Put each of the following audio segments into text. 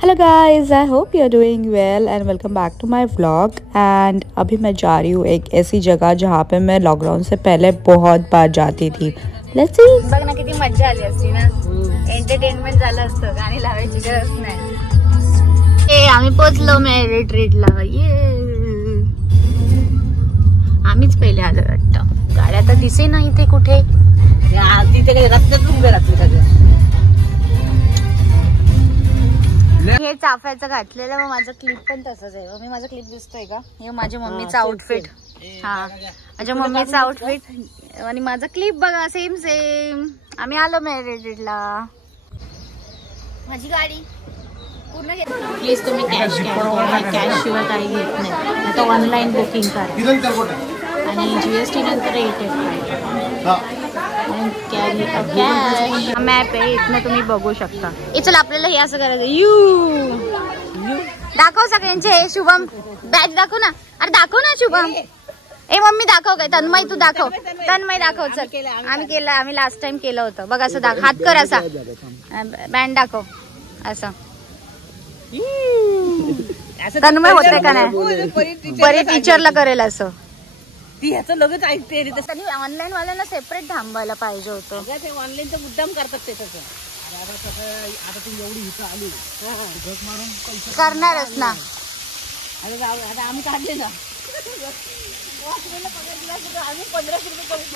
Hello guys, I hope you are doing well and welcome back to my vlog. And अभी मैं जा रही हूँ एक ऐसी जगह जहाँ पे मैं लॉकडाउन से पहले बहुत बार जाती थी। Let's see. बघ ना किती मज्जा आली असती ना, एंटरटेनमेंट झालं असतं, गाणी लावायची गरज नाही। आम्ही पोहोचलो मेरिट ट्रीटला। ये आम्हीच पहिले आलो वाटतं, गाड्या तर दिसे ना इथे कुठे। तिथे रस्त्यात उभे राहते सगळे। हे चाफ्याचं घातलेलं, मग माझं क्लिप पण तसंच आहे। मी माझं क्लिप दिसतोय का? हे माझ्या मम्मीचं आउटफिट। हा, माझ्या मम्मीचं आउटफिट आणि माझं क्लिप बघा, सेम सेम। आम्ही आलो मेरिटला। माझी गाडी पूर्ण प्लीज तुम्ही कॅश घ्या, कॅश शिवाय काही घेत नाही, आता ऑनलाईन बुकिंग करा आणि जीएसटी नंतर मॅप आहे, इथनं तुम्ही बघू शकता। चल आपल्याला हे असं करायचं, यू दाखव सगळ्यांचे। हे शुभम बॅच दाखव ना, अरे दाखव ना शुभम। ए मम्मी दाखव काय, तन्मय तू दाखव, तन्मय दाखव। चल आम्ही केलं, आम्ही लास्ट टाइम केलं होतं बघ। असं दाखव, हात कर असा, बँड दाखव असं। तन्मय होते का नाही, बरे टीचरला करेल असं। ती ह्याचं लगेच ऐकते। ऑनलाईन वाल्यांना सेपरेट थांबायला पाहिजे होतं। ऑनलाईनचं मुद्दाम करतात ते तसं। आता तू एवढी इथं आली करणारच ना, आता आम्ही काढले ना,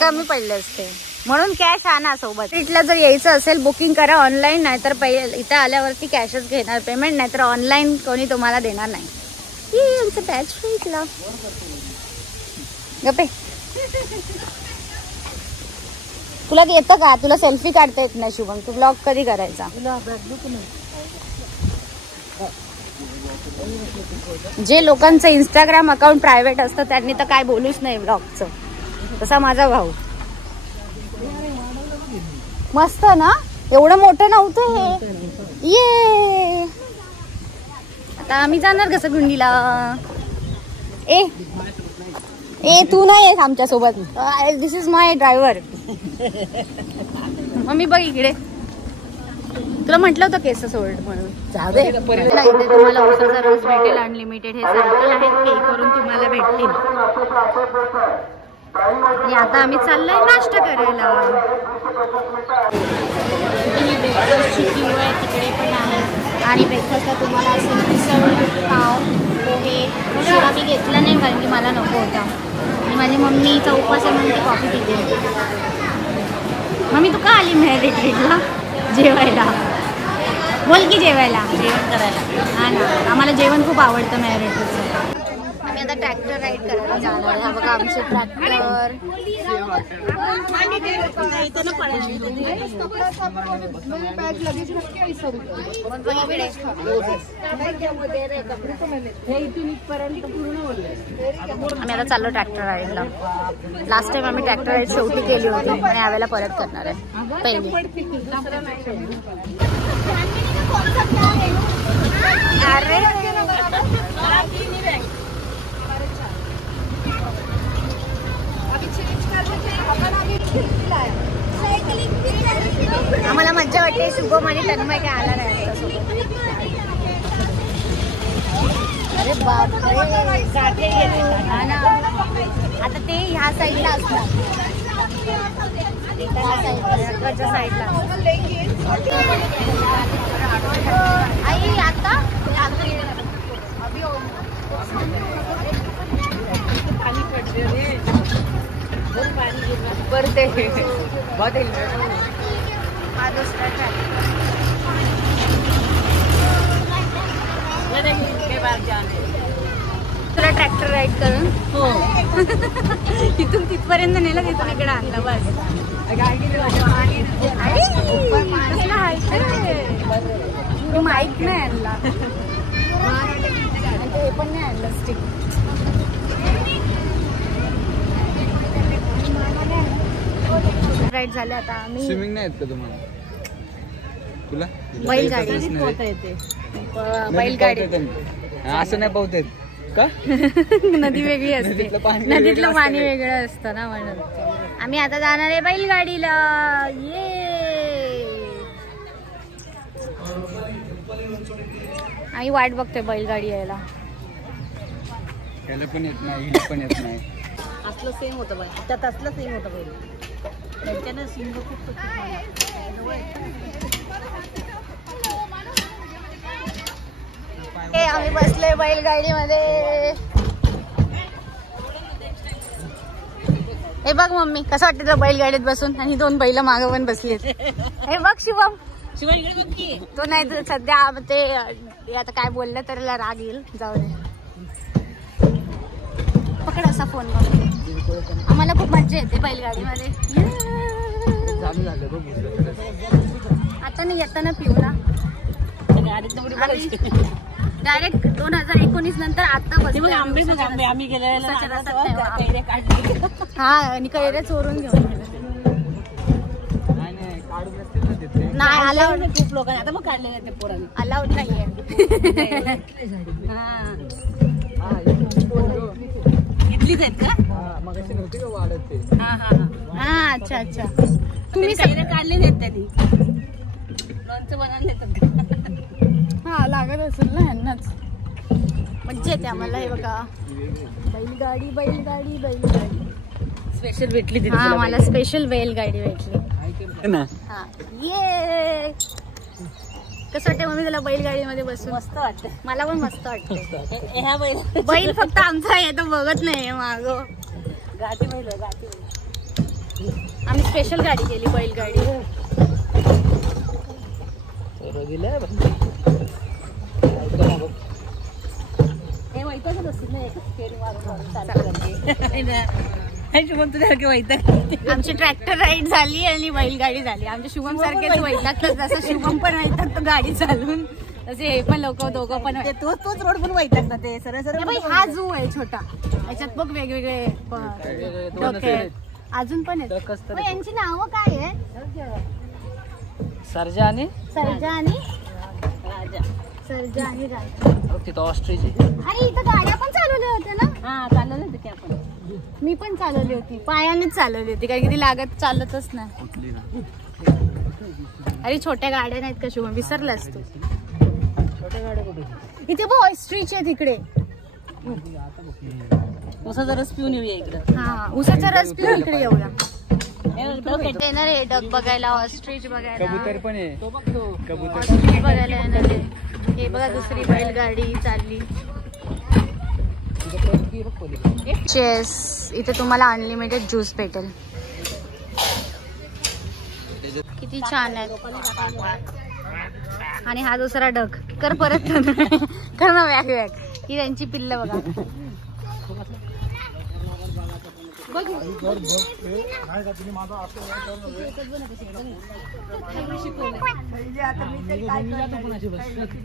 कमी पडले असते म्हणून कॅश आणा सोबत। ट्रीटला जर यायचं असेल बुकिंग करा ऑनलाईन, नाहीतर पहिले इथं आल्यावरती कॅशच घेणार पेमेंट, नाहीतर ऑनलाईन कोणी तुम्हाला देणार नाही। आमचं बॅच ट्रीटला गप्पे। तुला येतं का? तुला सेल्फी काढता येत नाही शुभम, तू ब्लॉग कधी करायचा? जे लोकांचं इंस्टाग्राम अकाउंट प्रायव्हेट असतं त्यांनी तर काय बोलूच नाही ब्लॉगचं, तसा माझा भाऊ। मस्त ना, एवढं मोठं नव्हतं हे। ये आता आम्ही जाणार कसं गुंडीला। ए तू नाही आहेस आमच्या सोबत, दिस इज माय ड्रायव्हर। मम्मी बघ इकडे, तुला म्हटलं होतं केस सोड म्हणून। जाऊ दे, इथे तुम्हाला उसाचा रस भेटेल अनलिमिटेड। हे सॅम्पल आहेत, पे करून तुम्हाला भेटतील। आणि आता आम्ही चाललोय नाश्ता करायला। ही ब्रेकफास्टची क्यू आहे, तिकडे पण आहे। आणि ब्रेकफास्टला तुम्हाला असेल मिसळ पाव, पोहे, शिरा मी घेतला नाही कारण की मला नको होता, आणि माझी मम्मीचा उपवास आहे म्हणून ती कॉफी पिते। मम्मी तू का आली मेरिट ट्रीटला? जेवायला बोल की, जेवायला, जेवण करायला। हा ना, आम्हाला जेवण खूप आवडतं मेरिट ट्रीटचं। आम्ही आता ट्रॅक्टर राईड करायला जाणार आहे। बघा आमचे ट्रॅक्टर। आम्ही आता चाललो ट्रॅक्टर राईडला। लास्ट टाइम आम्ही ट्रॅक्टर राईड शेवटी केली होती आणि यावेळेला परत करणार आहे पहिली। अरे आम्हाला मज्जा वाटते। शुभम आणि तन्मय काय आला नाही। अरे बापरे, आता ते ह्या साईडला असणार, साईडला। आई आता पाणी पडले रे, परते हा दुसरा तुला ट्रॅक्टर राईड करून हो तिथून तिथपर्यंत नेलं, तिथून इकडे आणलं बस। माईक नाही आणला, हे पण नाही आणलं स्टिक। राईड झाले आता आम्ही। स्विमिंग नाही येत का तुम्हाला? तुला बैलगाडी असं नाही पोहता येत का? नदी वेगळी असते, नदीतलं पाणी वेगळं असतं ना, म्हणून आम्ही आता जाणार आहे बैलगाडीला। ये आई वाट बघतोय बैलगाडी यायला. त्याला पण येत नाही, हिला पण येत नाही. असलं सेम होतं बाई, त्यात असलं सेम होतं बाई. त्यांच्यानं सिंग खूप आम्ही बसलोय बैलगाडी मध्ये. हे बघ मम्मी कसं वाटतं तुला बैलगाडीत बसून, आणि 2 बैल मागं पण बसलीत. हे बघ शिवम, तो नाही तर सध्या ते आता काय बोललं तर राग येईल. जाऊ दे, पकड असा फोन बघ. आम्हाला खूप मजा येते बैलगाडीमध्ये. आता नाही येताना पिऊ ना डायरेक्ट 2019 नंतर आता बस. आम्ही गेलेलो हा, आणि कैरे चोरून घेऊन गेले. नाही अलाउड, खूप लोकांनी आता मग काढले ते पोरांनी. अलाउड नाहीये. इथलीच आहेत का? मगाशी नव्हती का वाढत ते? हा अच्छा अच्छा. तुम्ही सगळे काढले नाहीत त्यांनी, लोणचं बनवले. हा लागत असेल ना ह्यांनाच. मज्जा येते आम्हाला. हे बघा बैलगाडी बैलगाडी बैलगाडी स्पेशल भेटली. हा मला स्पेशल बैलगाडी भेटली. ना हा ये कसं वाटतं मम्मी तुला बैलगाडीमध्ये बसून? मस्त वाटतं. मला पण मस्त वाटतं. ह्या बैल बैल फक्त आमचा आहे तो बघत नाही माग. गाठी बैल, गाठी बैल. आम्ही स्पेशल गाडी केली बैलगाडी. हे वैतागच असतील ना, एकच फेरी मारून मारून तुझ्यासारखे वैताग. आमची ट्रॅक्टर राईड झाली आणि बैलगाडी झाली. आमच्या शुभम सारखेच वैतागतात. जसं शुभम पण वैतागतो गाडी चालून, तसे हे पण लोक दोघं पण. तोच रोड पण वैतागतात ते सरळ सरळ. हा झू आहे छोटा, याच्यात बघ वेगवेगळे डोके आहेत. अजून पण आहेत. यांची नावं काय आहे? सर्जा आणि सर्जा आणि राजा. सर्जा आणि राजा. तिथं ऑस्ट्रिच. अरे इथं गाड्या पण चालवल्या होत्या ना? हा चालवलं होतं ते आपण. मी पण चालवली होती, पायानेच चालवली होती, कारण की ती लागत चालतच नाही. अरे छोट्या गाड्या नाहीत का शुभम, विसरलास तू? छोट्या गाड्या कुठे? इथे बघ ऑस्ट्रिच आहे तिकडे. उसाचा रस पिऊन येऊया इकडं. हा उसाचा रस पिऊन इकडे येऊया. येणार आहे डक बघायला, ऑस्ट्रिच बघायला, कबूतर पण आहे. कबूतर ऑस्ट्रिच बघायला येणार आहे. हे बघा दुसरी बैलगाडी चालली. चेस, इथे तुम्हाला अनलिमिटेड ज्यूस भेटेल. किती छान आहे. आणि हा दुसरा डक. कर परत कर ना वॅग वॅग. ही त्यांची पिल्ल बघा.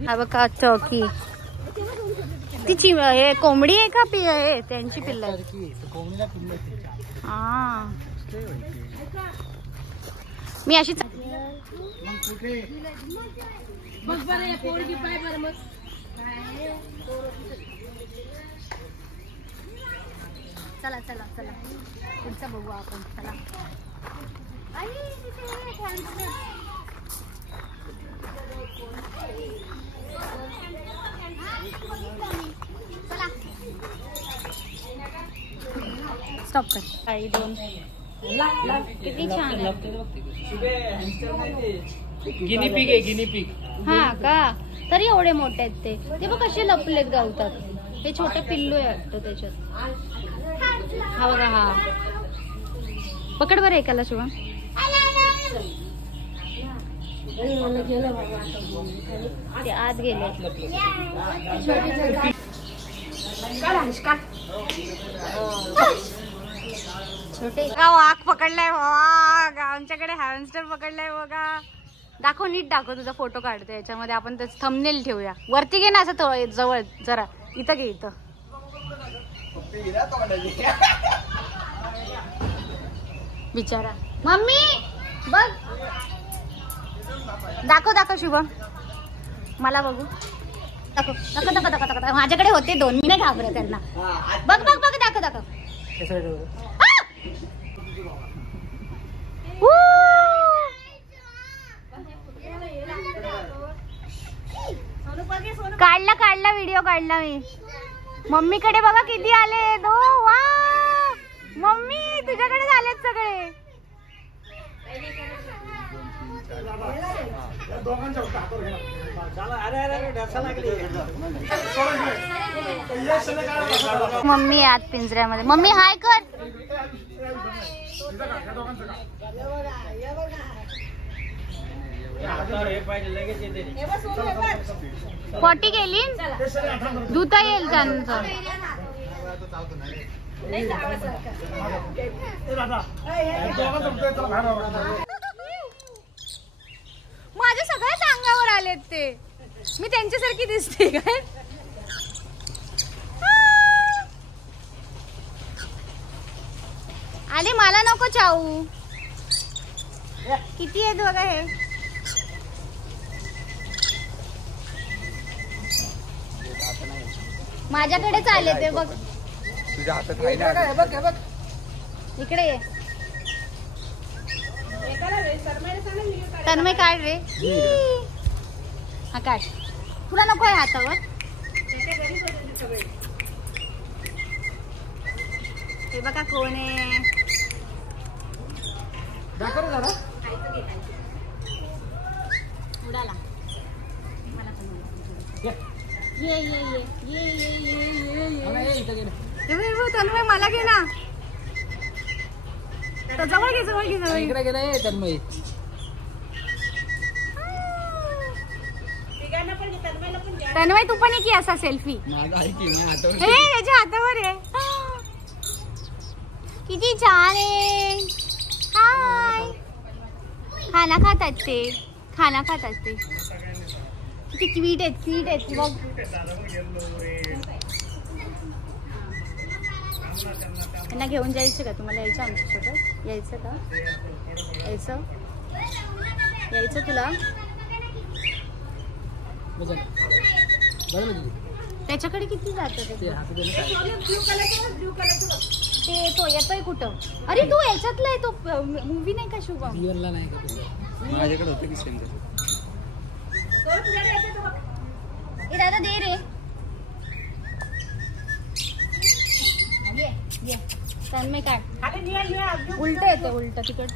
हा बघा चौकी. तिची हे कोंबडी आहे का हे त्यांची पिल्ल आहे? हा मी अशी चला चला चला पुढचा बघू आपण. चला स्टॉप कर. काही 2 किती छान आहे. गिनीपिग आहे, गिनीपिग. हा का? तरी एवढे मोठे आहेत ते. ते बघ कसे लपलेत गावतात. हे छोटे पिल्लू आहे वाटतं त्याच्यात. हा बघा हा. पकड बरं एकाला शिवा. ते आत गेले. छोटे वाघ पकडलाय वाघ. आमच्याकडे हॅमस्टर पकडलाय बघा. दाखव नीट दाखव, तुझा फोटो काढतो याच्यामध्ये. आपण त्याच थंबनेल ठेवूया. वरती घे ना असं जवळ जरा. इथं घे इथं. बिचारा. मम्मी बघ दाखव दाखव शुभम मला बघू. दाखव दाखव दाखव दाखव दाखव. माझ्याकडे होते 2, मी नाही घाबरत त्यांना. बघ बघ बघ दाखव दाखव. सोनू काढला व्हिडिओ काढला मी. मम्मीकडे बघा किती आले. दो वा मम्मी तुझ्याकडे झालेत सगळे. मम्मी आत पिंजऱ्यामध्ये. मम्मी हाय कर. पॉटी गेली धुता येईल त्यांचं. माझ्या सगळ्याच अंगावर आलेत ते. मी त्यांच्यासारखी दिसते काय? आले मला नको चावू. किती आहेत बघा हे. माझ्याकडेच आले ते बघ. तुझ्या हातात बघ इकडे ये. तन्मय काढ रे. हा काढ. तुला नको आहे हातावर. हे बघा कोण आहे. उडाला. ये ये ये ये ये ये ये. तन्मय मला घे ना. जवळ घे जवळ घे जवळ. इकडे गेला तन्मय. तन्मय तू पण की असा सेल्फी. याच्या हातावर आहे. किती छान आहे. हाय. खाना खातात ते. खाना खातात ते. किती क्यूट आहेत क्यूट आहेत बघ. त्यांना घेऊन जायचं का? तुम्हाला यायचं आमच्यासोबत? यायचं का? यायचं यायचं तुला? त्याच्याकडे किती जातं ते? तो येतोय कुठं? अरे तू याच्यातला आहे तो. मूवी नाही का शुभम? नाही का? माझ्याकडे होतं की सेंटर. ए दादा दे रे. ये तन्मय काढ. उलट येते उलट तिकड.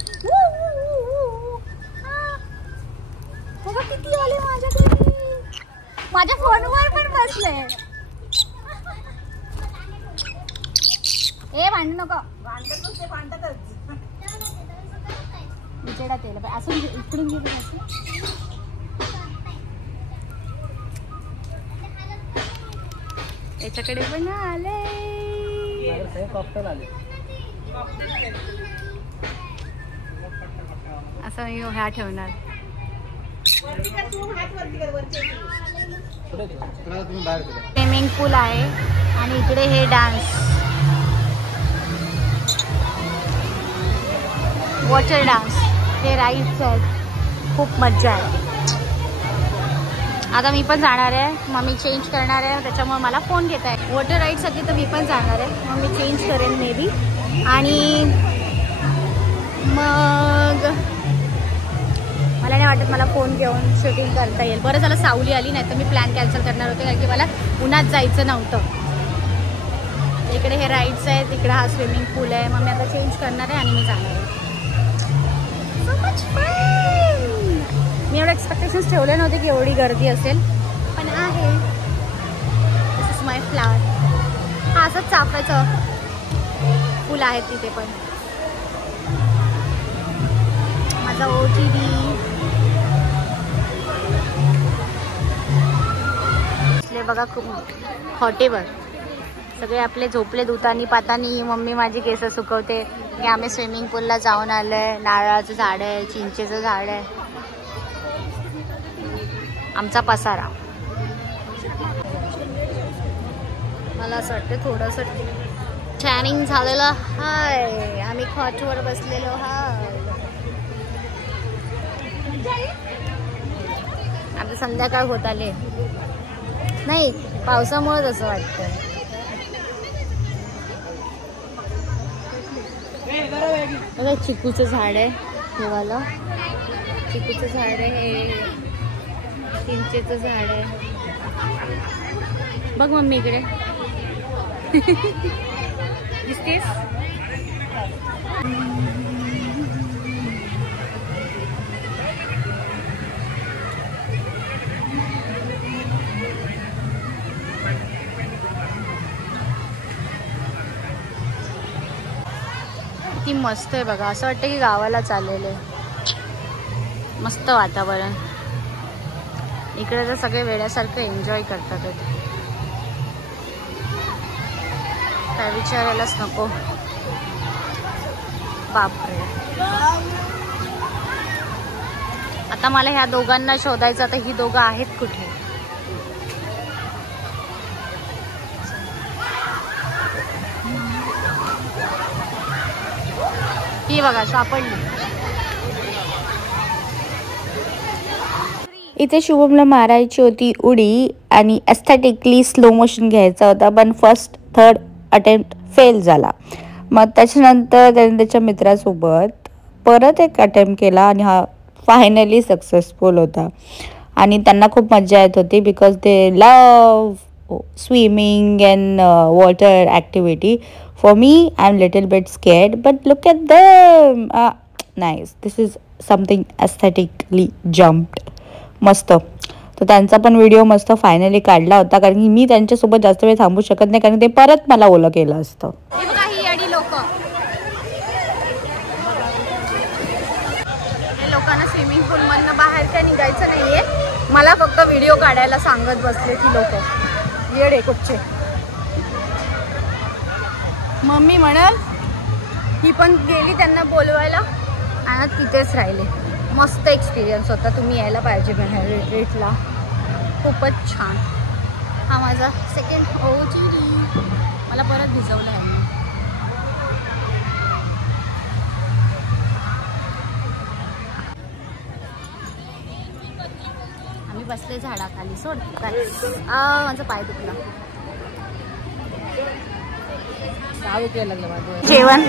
बघा किती आले माझ्याकडे. माझ्या फोनवर पण बसले. ए भांडू नको. बिचेडा तेल असं इकडून घे. याच्याकडे पण आले. कॉकटेल आले. असं मी ह्या ठेवणार. स्विमिंग पूल आहे आणि इकडे हे डान्स वॉटर डान्स. हे राईड्स आहेत. खूप मज्जा आहे. आता मी पण जाणार आहे. मग मी चेंज करणार आहे. त्याच्यामुळे मला फोन घेत आहे. वॉटर राईडसाठी तर मी पण जाणार आहे. मग मी चेंज करेन मे बी. आणि मग मला नाही वाटत मला फोन घेऊन शूटिंग करता येईल. बरं झालं सावली आली, नाही तर मी प्लॅन कॅन्सल करणार होते कारण की मला उन्हात जायचं नव्हतं. इकडे हे राईड्स आहेत. इकडे हा स्विमिंग पूल आहे. मग मी आता चेंज करणार आहे आणि मी जाणार आहे. So much fun. मी एवढे एक्सपेक्टेशन्स ठेवले नव्हते की एवढी गर्दी असेल, पण आहे. दिस इज माय फ्लावर. हा असंच चाफायचं फुल आहेत तिथे पण. माझा OTD बघा खूप हॉटेवर सगळे आपले झोपले दुतानी पातानी. मम्मी माझी केस सुकवते की आम्ही स्विमिंग पूलला जाऊन आलोय. नारळाचं झाड आहे, चिंचेचं झाड आहे. आमचा पसारा. मला असं वाटतं थोडंसं टॅनिंग झालेलं हाय. आम्ही खॉटवर बसलेलो हाय. आता संध्याकाळ होत आले. नाही पावसामुळेच असं वाटतं. बघा चिकूचं झाड आहे. हे वाला चिकूचं झाड आहे. हे चिंचेचं झाड आहे. बघ मम्मी इकडे दिसतेस. किती मस्त आहे बघा. असं वाटतं की गावाला चाललेलं आहे. मस्त वातावरण. इकडे तर सगळे वेड्यासारखं एन्जॉय करतात. काय विचारायलाच नको. बापरे. आता मला ह्या दोघांना शोधायचं. आता ही दोघं आहेत कुठे? ही बघा सापडली. इथे शुभमला मारायची होती उडी आणि एस्थेटिकली स्लो मोशन घ्यायचा होता, पण फर्स्ट थर्ड अटेम्प्ट फेल झाला. मग त्याच्यानंतर त्याने त्याच्या मित्रासोबत परत एक अटेम्प्ट केला आणि हा फायनली सक्सेसफुल होता. आणि त्यांना खूप मजा येत होती because they love swimming and water activity. For me I am little bit scared but look at them. Nice. This is something aesthetically jumped. मस्त. तर त्यांचा पण व्हिडिओ मस्त फायनली काढला होता, कारण की मी त्यांच्यासोबत जास्त वेळ थांबू शकत नाही, कारण ते परत मला ओलं केलं असतं. लोकांना स्विमिंग पूल मधनं बाहेर काय निघायचं नाहीये. मला फक्त व्हिडिओ काढायला सांगत बसले की लोक येडे कुठचे. मम्मी म्हणाल ही पण गेली त्यांना बोलवायला आणि तिथेच राहिले. मस्त एक्सपिरियन्स होता. तुम्ही यायला पाहिजे रिट्रीटला. खूपच छान. हा माझा सेकंड OOTD. मला परत भिजवलं आहे. आम्ही बसले झाडाखाली. सोड माझा पाय दुखला. जेवण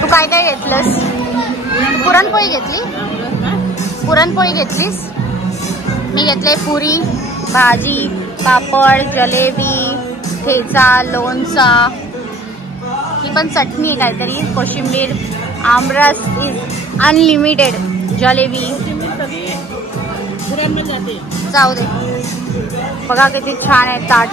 तू काय काय घेतलंस? पुरणपोळी घेतली? पुरणपोळी घेतलीस? मी घेतले पुरी, भाजी, पापड, जलेबी, ठेचा, लोणचा. ही पण चटणी आहे काहीतरी, कोशिंबीर, आमरस इज अनलिमिटेड, जलेबी. जाऊ दे. बघा किती छान आहे ताट.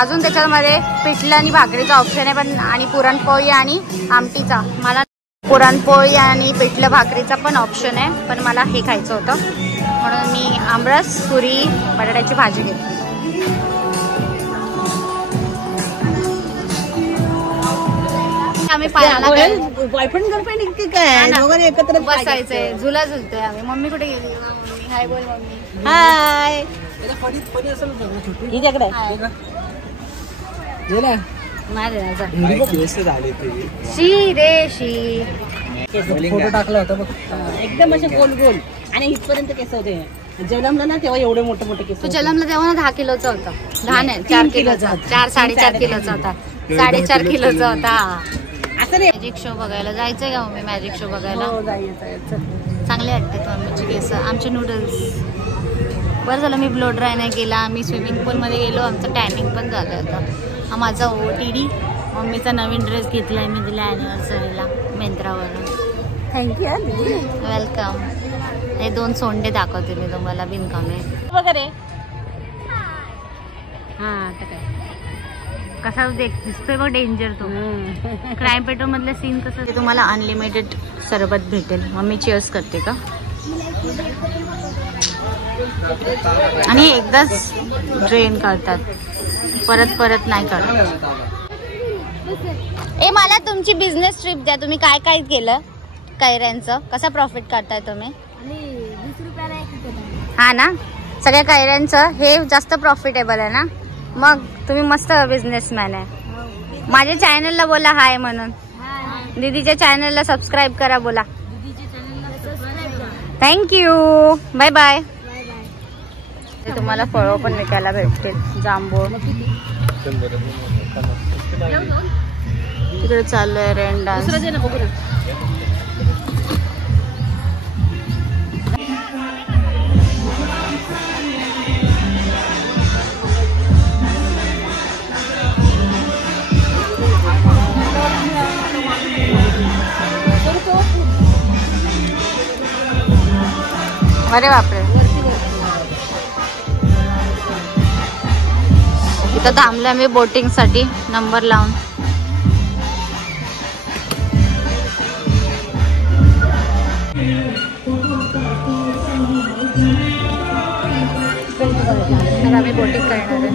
अजून त्याच्यामध्ये पिठलं आणि भाकरीचा ऑप्शन आहे पण, आणि पुरणपोळी आणि आमटीचा. मला पुरणपोळी आणि पिठलं भाकरीचा पण ऑप्शन आहे, पण मला हे खायचं होतं म्हणून मी आमरस, पुरी, बटाट्याची भाजी घेतली. आम्ही बॉयफ्रेंड गर्लफ्रेंड काय एकत्र बसायचंय, झुला झुलतोय आम्ही. मम्मी कुठे गेली? मम्मी हाय बोल. मम्मी हाय. हिच्याकडे फोटो टाकला होता बघ. एकदम असे गोल गोल आणि इथपर्यंत केस होते. जलमला ना तेव्हा एवढे मोठे मोठे केस. तू जलमला तेव्हा ना 10 किलोचा होता. 10 नाही 4 किलोचा. 4-4.5 किलोचा होता. 4.5 किलोचा होता. असं रे. मॅजिक शो बघायला जायचंय का मम्मी? मॅजिक शो बघायला चांगले वाटतात मम्मीचे केस. आमचे नूडल्स. बरं झालं मी ब्लो ड्राय नाही केला. आम्ही स्विमिंग पूलमध्ये गेलो. आमचं टॅनिंग पण झालं होतं. हा माझा OOTD. मम्मीचा नवीन ड्रेस घेतलाय मी दिला ॲनिव्हर्सरीला मिंत्रावरून. थँक्यू. वेलकम. हे 2 सोंडे दाखवते मी तुम्हाला बिनकामे वगैरे. हा आता काय कसा दिसतोय बघ डेंजर तो. क्राईम पेट्रोल मधला सीन कसं. तुम्हाला अनलिमिटेड सरबत भेटेल. मम्मी चीअर्स करते का? आणि एकदाच ड्रेन करतात, परत परत नाही करत. मला तुमची बिझनेस ट्रिप द्या. तुम्ही काय काय केलं कैऱ्यांचं? कसा प्रॉफिट करताय तुम्ही? 20 रुपयाला एक. हा ना, सगळ्या कैऱ्यांचं हे जास्त प्रॉफिटेबल आहे ना. मग तुम्ही मस्त बिझनेसमॅन आहे. माझ्या चॅनलला बोला हाय म्हणून. दीदीच्या चॅनलला सबस्क्राईब करा बोला. थँक्यू. Bye bye. तुम्हाला फळं पण विकायला भेटतील. जांभूळ तिकडे चाललोय रेन डान्स. अरे बापरे. इथं थांबलोय आम्ही बोटिंग साठी नंबर लावून. तर आम्ही बोटिंग करणार आहे.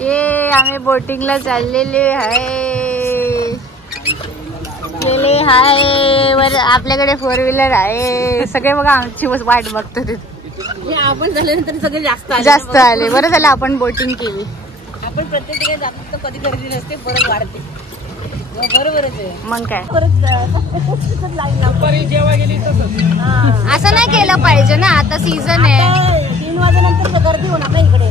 ये आम्ही बोटिंगला चाललेले आहे. गेले हाय वर. आपल्याकडे 4 व्हीलर आहे. सगळे बघा आमची वाट बघतो तिथे. आपण झाल्यानंतर सगळे जास्त आले. बरं झालं आपण बोटिंग केली. आपण प्रत्येक ठिकाणी जातो तर कधी गर्दी नसते, परत वाढते. बरोबरच आहे. मग काय परत जेव्हा गेली तसंच. असं नाही केलं पाहिजे ना. आता सीझन आहे. 3 वाजेनंतर गर्दी होणार ना इकडे.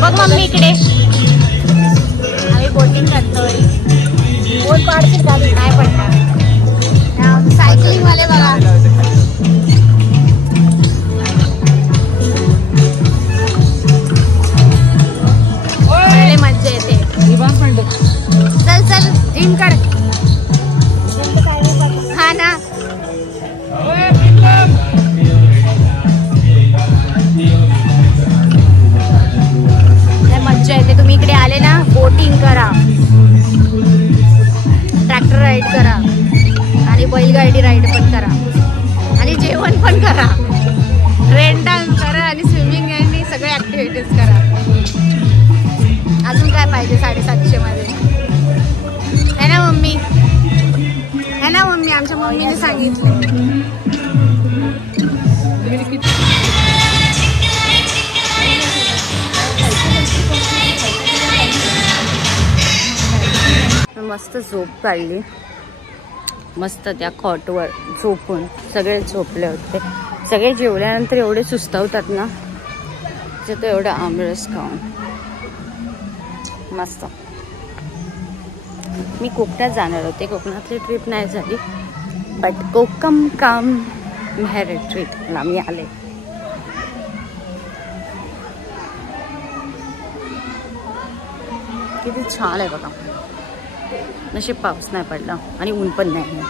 बघ मम्मी इकडे आम्ही बोटिंग करतोय. बोट पाडतील गाडी नाही पडणार. सायकलिंग वाले बघा. मजा येते. चल चल ड्रीम कर. हा ना. मज्जा येते. तुम्ही इकडे आले ना, बोटिंग करा, ट्रॅक्टर राईड करा आणि बैलगाडी राईड पण करा आणि जेवण पण करा. रेन डान्स करा आणि स्विमिंग आणि सगळे ऍक्टिव्हिटीज करा. अजून काय पाहिजे 750 मध्ये. है ना मम्मी? है ना मम्मी? आमच्या मम्मीने सांगितलं. मस्त झोप काढली. मस्त त्या खॉटवर झोपून सगळे झोपले होते. सगळे जेवल्यानंतर एवढे सुस्तावतात ना, तो एवढा आमरस खाऊन मस्त. मी कोकणात जाणार होते. कोकणातली ट्रिप नाही झाली, बट कोकम कम मेहर ट्रीटला मी आले. किती छान आहे बघा. नशीब पाऊस नाही पडला आणि ऊन पण नाही.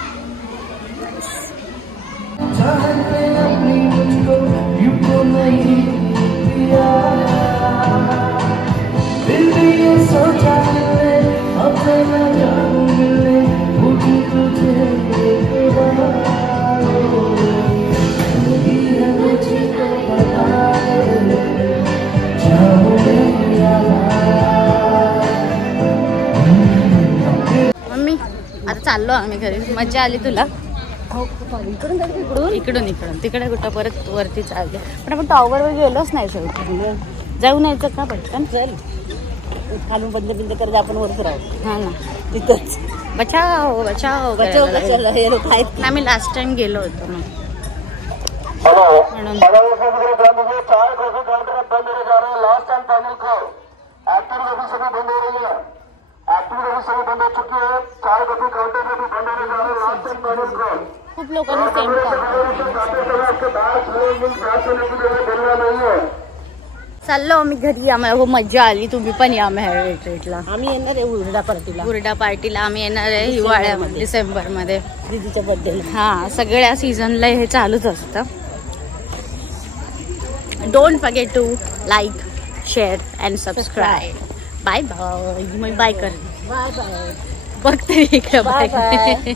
मम्मी आता चाललो आम्ही घरी. मजा आली तुला? इकडून इकडून तिकडे कुठं परत वरती चालले. पण आपण टॉवरवर गेलोच नाही. शेवटी जाऊन यायचं का पटकन? चल खालून बंद करत आपण वरती राहू. हा ना. तिथंच बचाव बचाव बचाव कशाला, हे लोक आहेत. आम्ही लास्ट टाइम गेलो होतो ना म्हणून. खूप लोकांनी सेम चाललो आम्ही घरी. आम्हाला खूप मजा आली. तुम्ही पण या मेहर रिट्रीटला. आम्ही येणार आहे हुरडा पार्टीला. हुरडा पार्टीला आम्ही येणार आहे हिवाळ्यामध्ये, डिसेंबरमध्ये, दीदीच्या बर्थडेला. हा सगळ्या सीझनला हे चालूच असतं. Don't forget to like, share and subscribe. Bye bye. मग बाय कर. Bye bye. बघते इकडे. Bye bye.